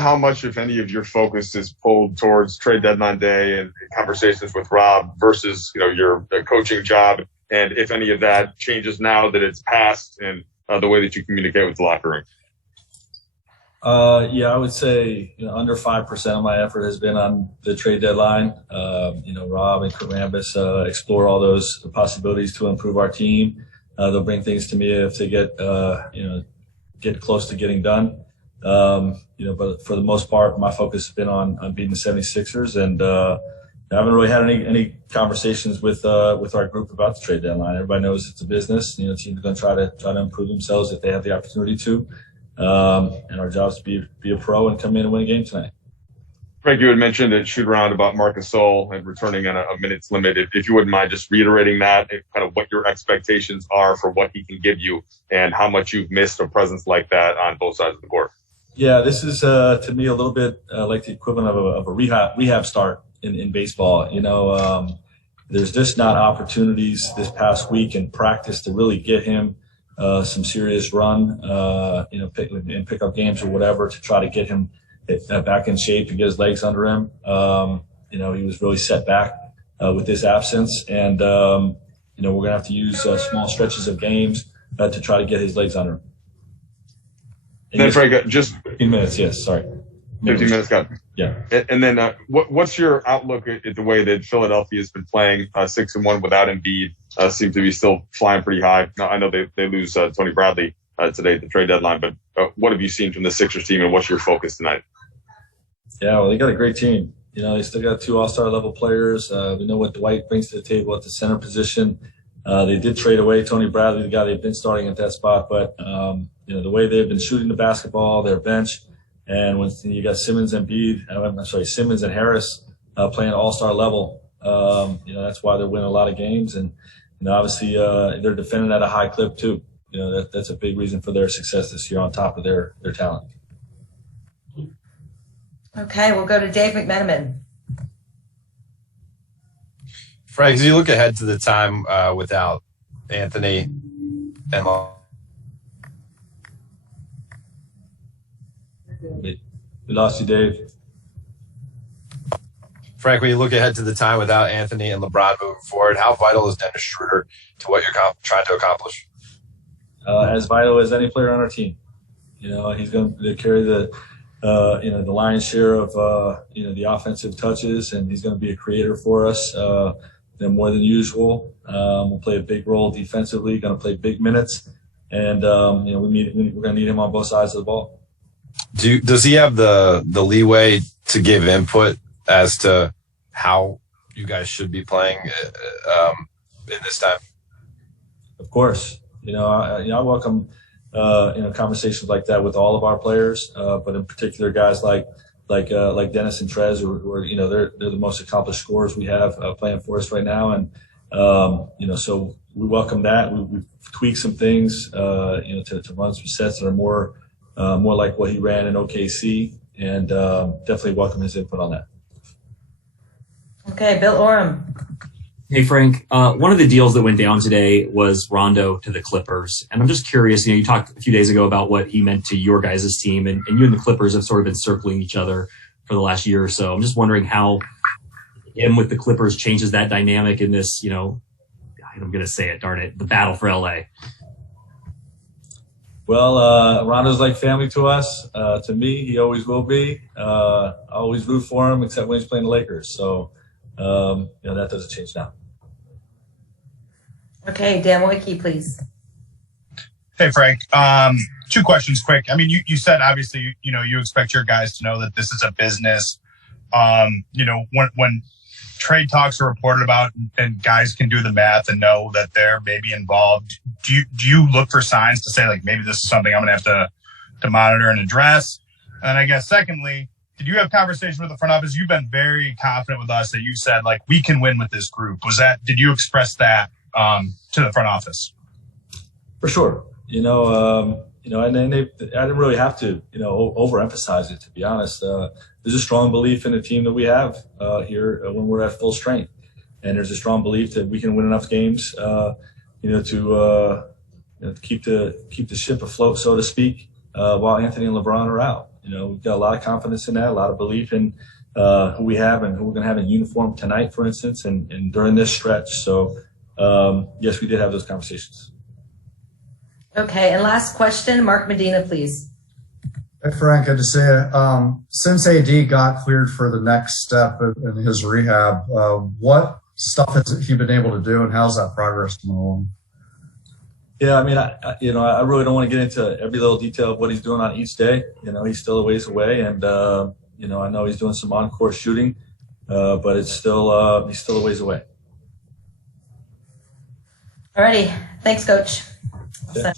wondered how much, if any, of your focus is pulled towards trade deadline day and conversations with Rob versus, your coaching job, and if any of that changes now that it's passed and the way that you communicate with the locker room. I would say under 5% of my effort has been on the trade deadline. Rob and Pregames explore all those possibilities to improve our team. They'll bring things to me if they get close to getting done. But for the most part, my focus has been on beating the 76ers, and I haven't really had any conversations with our group about the trade deadline. Everybody knows it's a business. Teams are going to try to improve themselves if they have the opportunity to. And our job is to be a pro and come in and win a game tonight. Frank, you had mentioned at shoot around about Marc Gasol and returning on a minutes limit. If you wouldn't mind just reiterating that, and kind of what your expectations are for what he can give you and how much you've missed a presence like that on both sides of the court. Yeah, this is to me a little bit like the equivalent of a rehab start in baseball. There's just not opportunities this past week in practice to really get him some serious run, pick up games or whatever to try to get him back in shape and get his legs under him. He was really set back with this absence, and we're going to have to use small stretches of games to try to get his legs under him. And then Frank, just 15 minutes. Yes, sorry. 15 minutes, got it. Yeah. And then what's your outlook at the way that Philadelphia has been playing 6-1 without Embiid? Seem to be still flying pretty high. Now, I know they lose Tony Bradley today at the trade deadline, but what have you seen from the Sixers team, and what's your focus tonight? Yeah, well, they got a great team. They still got 2 all-star level players. We know what Dwight brings to the table at the center position. They did trade away Tony Bradley, the guy they've been starting at that spot, but the way they've been shooting the basketball, their bench, and when you got Simmons and Harris playing all-star level, that's why they're winning a lot of games. And obviously they're defending at a high clip too. That's a big reason for their success this year on top of their talent. Okay, we'll go to Dave McMenamin. Frank, as you look ahead to the time without Anthony and we lost you, Dave. Frank, when you look ahead to the time without Anthony and LeBron moving forward, how vital is Dennis Schroeder to what you're trying to accomplish? As vital as any player on our team. He's going to carry the lion's share of the offensive touches, and he's going to be a creator for us. More than usual. We'll play a big role defensively. Going to play big minutes, and we're going to need him on both sides of the ball. Does he have the leeway to give input as to how you guys should be playing in this time? Of course. I welcome conversations like that with all of our players, but in particular guys like Dennis and Trez, who are they're the most accomplished scorers we have playing for us right now, and so we welcome that. We've tweaked some things to run some sets that are more like what he ran in OKC, and definitely welcome his input on that. Okay, Bill Oram. Hey, Frank. One of the deals that went down today was Rondo to the Clippers. And I'm just curious, you talked a few days ago about what he meant to your guys' team, and you and the Clippers have sort of been circling each other for the last year or so. I'm just wondering how him with the Clippers changes that dynamic in this, I'm going to say it, darn it, the battle for LA. Well, Rondo's like family to us. To me, he always will be. I always root for him, except when he's playing the Lakers. So, that doesn't change now. Okay, Dan Wojcicki, please. Hey, Frank. 2 questions quick. I mean, you said, obviously, you expect your guys to know that this is a business. When trade talks are reported about and guys can do the math and know that they're maybe involved, do you look for signs to say, like, maybe this is something I'm going to have to monitor and address? And I guess, secondly, did you have conversation with the front office? You've been very confident with us that you said, like, we can win with this group. Did you express that to the front office? For sure. And I didn't really have to, overemphasize it, to be honest. There's a strong belief in the team that we have here when we're at full strength. And there's a strong belief that we can win enough games, to keep the ship afloat, so to speak, while Anthony and LeBron are out. we've got a lot of confidence in that, a lot of belief in who we have and who we're going to have in uniform tonight, for instance, and during this stretch. So, yes, we did have those conversations. Okay, and last question, Mark Medina, please. Hey, Frank, good to see you. Since AD got cleared for the next step in his rehab, what stuff has he been able to do, and how's that progress going along? Yeah, I mean, I really don't want to get into every little detail of what he's doing on each day. He's still a ways away, and I know he's doing some on-course shooting, but he's still a ways away. Alrighty, thanks, Coach. Yeah.